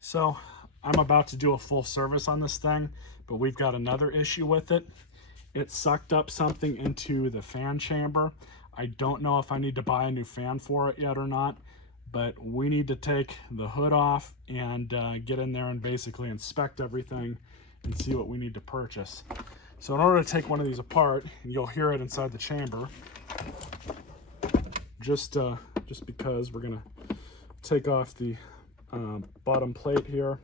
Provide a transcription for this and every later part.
So I'm about to do a full service on this thing, but we've got another issue with it. It sucked up something into the fan chamber. I don't know if I need to buy a new fan for it yet or not, but we need to take the hood off and get in there and basically inspect everything and see what we need to purchase. So in order to take one of these apart, and you'll hear it inside the chamber, just because we're gonna take off the bottom plate here,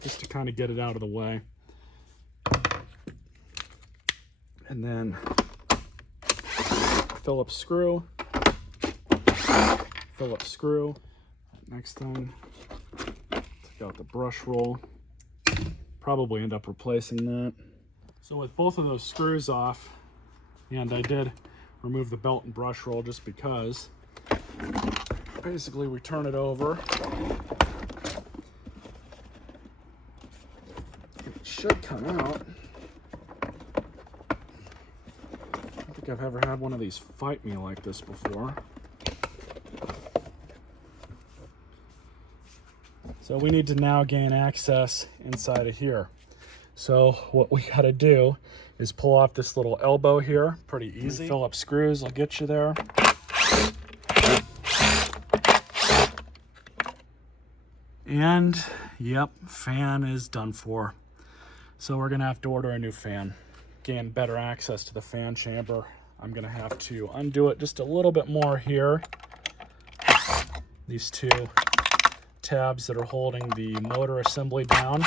just to kind of get it out of the way. And then Phillips screw. Next thing, take out the brush roll. Probably end up replacing that. So with both of those screws off, and I did remove the belt and brush roll just because, basically we turn it over. It should come out. I don't think I've ever had one of these fight me like this before. So we need to now gain access inside of here. So what we got to do is pull off this little elbow here. Pretty easy. Phillips screws will get you there. And yep, fan is done for. So we're gonna have to order a new fan. Gain better access to the fan chamber. I'm gonna have to undo it just a little bit more here. These two tabs that are holding the motor assembly down.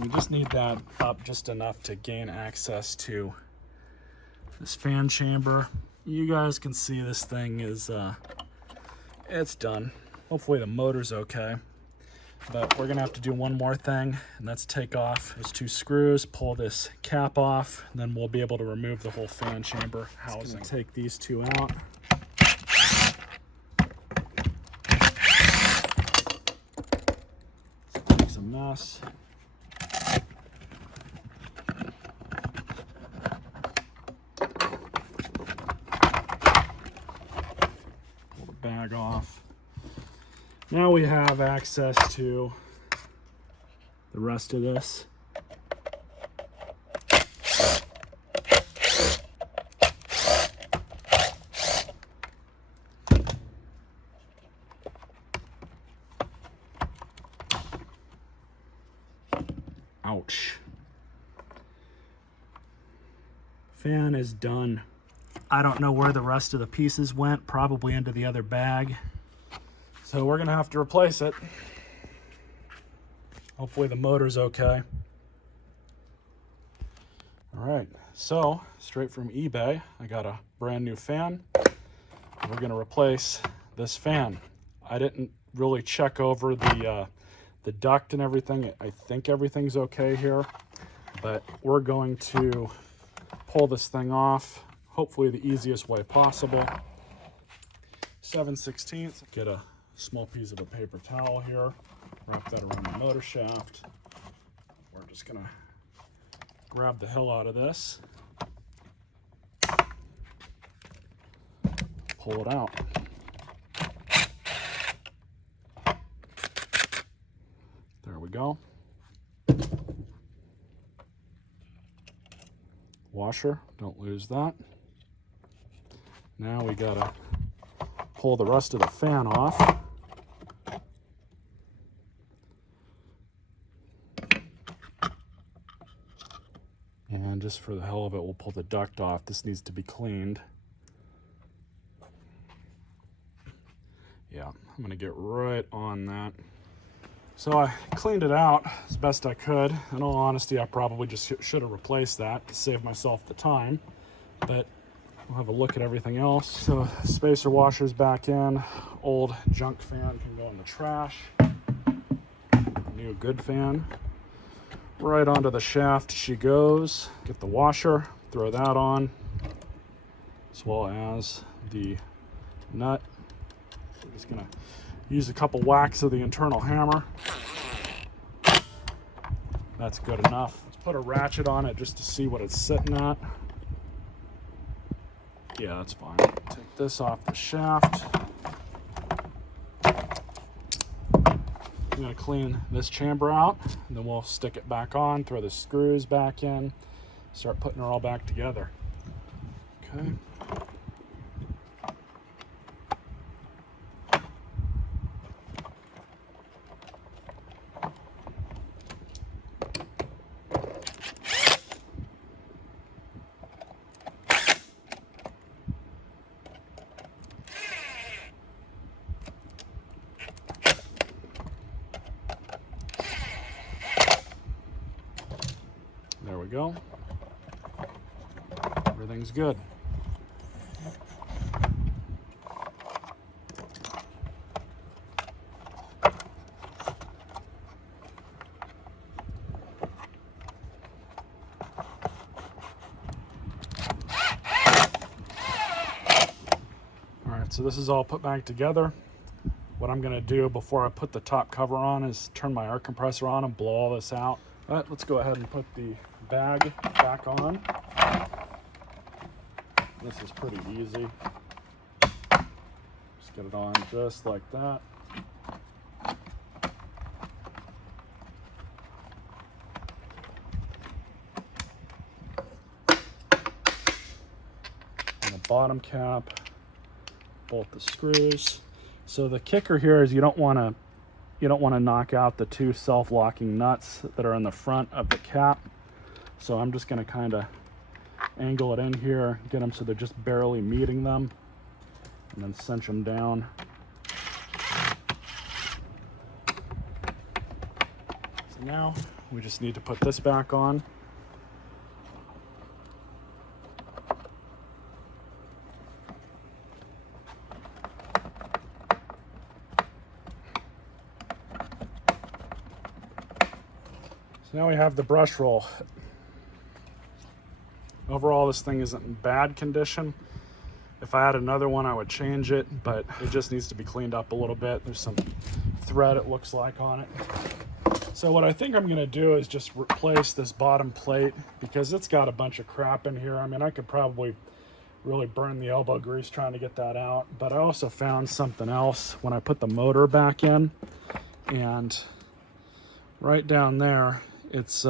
We just need that up just enough to gain access to this fan chamber. You guys can see this thing is, it's done. Hopefully the motor's okay. But we're gonna have to do one more thing, and that's take off those two screws, pull this cap off, and then we'll be able to remove the whole fan chamber housing. Take these two out. It's a mess. Pull the bag off. Now we have access to the rest of this. Ouch. Fan is done. I don't know where the rest of the pieces went, probably into the other bag. So we're gonna have to replace it. Hopefully the motor's okay. All right, so straight from eBay, I got a brand new fan. We're gonna replace this fan. I didn't really check over the duct and everything. I think everything's okay here, but we're going to pull this thing off, hopefully the easiest way possible. 7/16, get a small piece of a paper towel here, wrap that around the motor shaft. We're just gonna grab the hell out of this, pull it out. There we go. Washer, don't lose that. Now we gotta pull the rest of the fan off. And just for the hell of it, we'll pull the duct off. This needs to be cleaned. Yeah, I'm gonna get right on that. So I cleaned it out as best I could. In all honesty, I probably just should have replaced that to save myself the time, but we'll have a look at everything else. So spacer washer's back in. Old junk fan can go in the trash. New good fan. Right onto the shaft she goes. Get the washer, throw that on, as well as the nut. We're just gonna use a couple whacks of the internal hammer. That's good enough. Let's put a ratchet on it just to see what it's sitting at. Yeah, that's fine. Take this off the shaft. I'm going to clean this chamber out, and then we'll stick it back on, throw the screws back in, start putting her all back together. Okay. There we go. Everything's good. All right, so this is all put back together. What I'm gonna do before I put the top cover on is turn my air compressor on and blow all this out. All right, let's go ahead and put the bag back on. This is pretty easy. Just get it on just like that. And the bottom cap, bolt the screws. So the kicker here is you don't want to knock out the two self-locking nuts that are in the front of the cap. So I'm just going to kind of angle it in here, get them so they're just barely meeting them, and then cinch them down. So now we just need to put this back on. So now we have the brush roll. Overall, this thing isn't in bad condition. If I had another one, I would change it, but it just needs to be cleaned up a little bit. There's some thread, it looks like, on it. So what I think I'm gonna do is just replace this bottom plate because it's got a bunch of crap in here. I mean, I could probably really burn the elbow grease trying to get that out, but I also found something else when I put the motor back in, and right down there, it's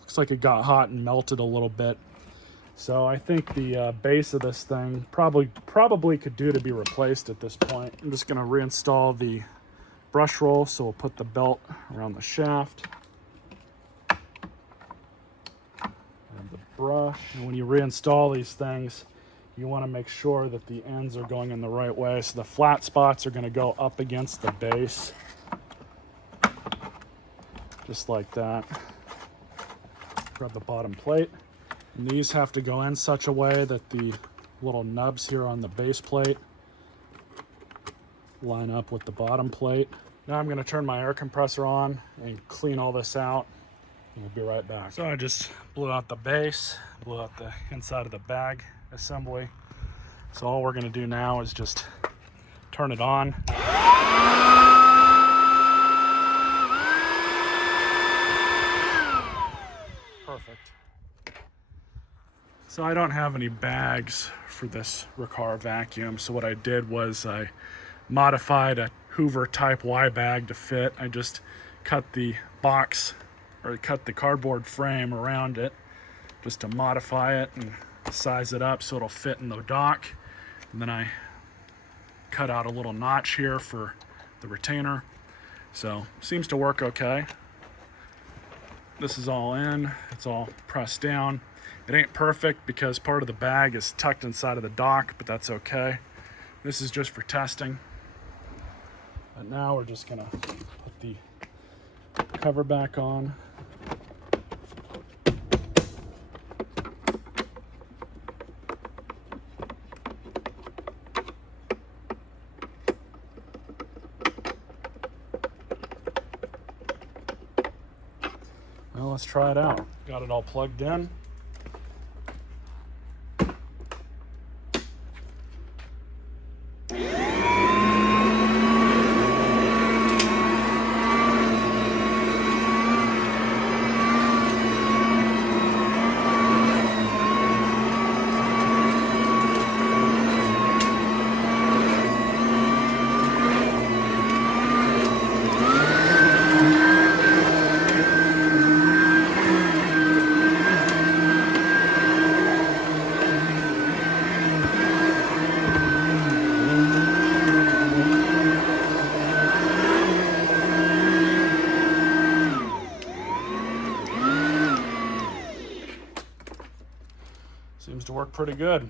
looks like it got hot and melted a little bit. So I think the base of this thing probably could do to be replaced at this point. I'm just gonna reinstall the brush roll, so we'll put the belt around the shaft. And the brush. And when you reinstall these things, you wanna make sure that the ends are going in the right way. So the flat spots are gonna go up against the base. Just like that. Grab the bottom plate. And these have to go in such a way that the little nubs here on the base plate line up with the bottom plate. Now I'm going to turn my air compressor on and clean all this out, and we'll be right back. So I just blew out the base, blew out the inside of the bag assembly. So all we're going to do now is just turn it on. Perfect. So I don't have any bags for this Riccar vacuum, so what I did was I modified a Hoover Type Y bag to fit. I just cut the box, or cut the cardboard frame around it just to modify it and size it up so it'll fit in the dock. And then I cut out a little notch here for the retainer. So seems to work okay. This is all in, it's all pressed down. It ain't perfect because part of the bag is tucked inside of the dock, but that's okay. This is just for testing. And now we're just gonna put the cover back on. Well, let's try it out. Got it all plugged in. work pretty good.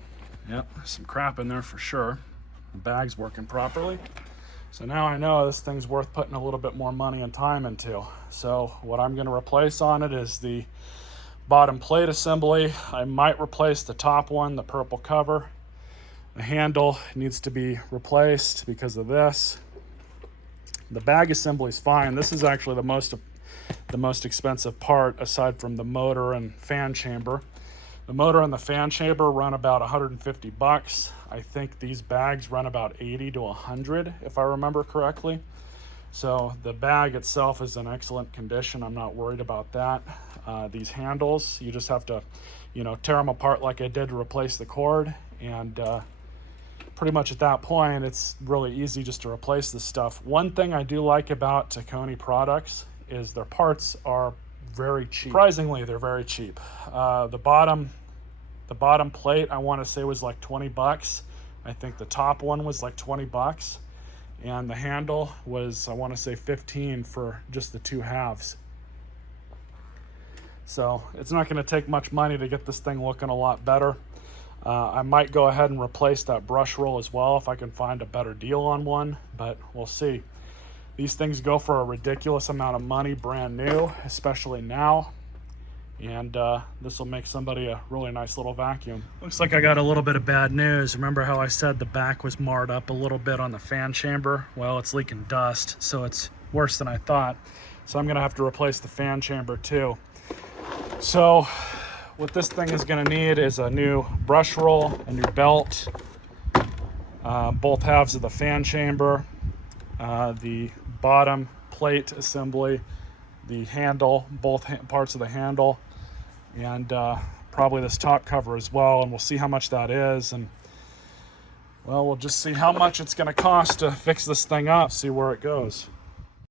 Yep, there's some crap in there for sure. The bag's working properly. So now I know this thing's worth putting a little bit more money and time into. So what I'm gonna replace on it is the bottom plate assembly. I might replace the top one, the purple cover. The handle needs to be replaced because of this. The bag assembly is fine. This is actually the most expensive part aside from the motor and fan chamber. The motor and the fan chamber run about 150 bucks. I think these bags run about 80 to 100 if I remember correctly. So the bag itself is in excellent condition. I'm not worried about that. These handles, you just have to, tear them apart like I did to replace the cord, and pretty much at that point, it's really easy just to replace this stuff. One thing I do like about Tacony products is their parts are very cheap. Surprisingly, they're very cheap. The bottom plate, I want to say, was like 20 bucks. I think the top one was like 20 bucks. And the handle was, I want to say, 15 for just the two halves. So it's not going to take much money to get this thing looking a lot better. I might go ahead and replace that brush roll as well if I can find a better deal on one, but we'll see. These things go for a ridiculous amount of money brand new, especially now. And this will make somebody a really nice little vacuum. Looks like I got a little bit of bad news. Remember how I said the back was marred up a little bit on the fan chamber? Well, it's leaking dust, so it's worse than I thought. So I'm gonna have to replace the fan chamber too. So what this thing is gonna need is a new brush roll, a new belt, both halves of the fan chamber, the bottom plate assembly, the handle, both parts of the handle, and probably this top cover as well. And we'll see how much that is, and well, we'll just see how much it's gonna cost to fix this thing up, see where it goes.